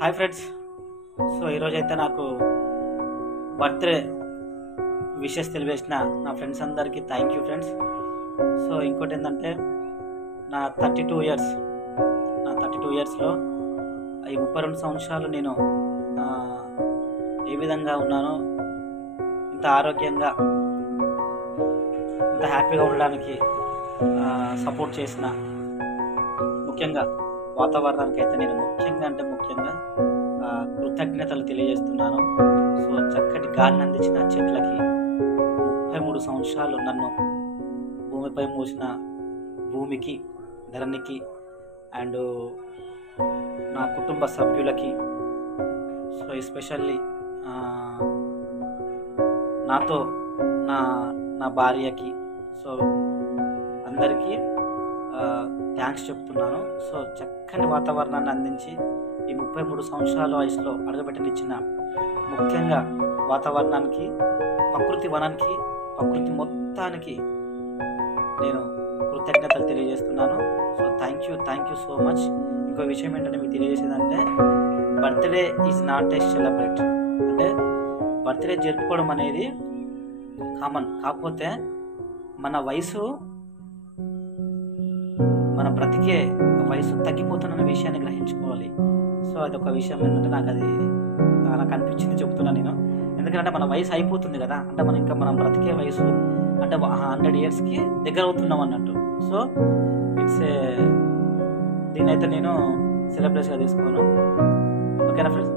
Hi friends. So ఈరోజైతే నాకు birthday wishes తెలివేసిన నా ఫ్రెండ్స్ అందరికీ థ్యాంక్ యూ ఫ్రెండ్స్. సో ఇంకోటి ఏంటంటే నా 32 ఇయర్స్లో ఈ 32 సంవత్సరాలు నేను ఏ విధంగా ఉన్నానో, ఇంత ఆరోగ్యంగా ఇంత హ్యాపీగా ఉండడానికి సపోర్ట్ చేసిన ముఖ్యంగా వాతావరణానికి అయితే నేను ముఖ్యంగా కృతజ్ఞతలు తెలియజేస్తున్నాను. సో చక్కటి గాలిని అందించిన చెట్లకి, 33 సంవత్సరాలు నన్ను భూమిపై మూసిన భూమికి, ధరణికి, అండ్ నా కుటుంబ సభ్యులకి, సో ఎస్పెషల్లీ నాతో నా భార్యకి, సో అందరికీ థ్యాంక్స్ చెప్తున్నాను. సో చక్కని వాతావరణాన్ని అందించి ఈ 33 సంవత్సరాల వయసులో అడుగుపెట్టనిచ్చిన ముఖ్యంగా వాతావరణానికి, ప్రకృతి వనానికి, ప్రకృతి మొత్తానికి నేను కృతజ్ఞతలు తెలియజేస్తున్నాను. So thank you so much. ఇంకో విషయం ఏంటంటే మీకు తెలియజేసేదంటే, birthday is not a celebrate. అంటే బర్త్డే జరుపుకోవడం అనేది కామన్, కాకపోతే మన వయసు, మన బ్రతికే వయసు తగ్గిపోతున్న విషయాన్ని గ్రహించుకోవాలి. సో అదొక విషయం ఏంటంటే నాకు అనిపించింది, చెప్తున్నాను నేను. ఎందుకంటే మన వయసు అయిపోతుంది కదా, అంటే మనం బ్రతికే వయసు అంటే 100 ఇయర్స్కి దగ్గర అవుతున్నాం అన్నట్టు. సో దీన్నైతే నేను సెలబ్రేషన్గా తీసుకోను. ఓకేనా ఫ్రెండ్స్?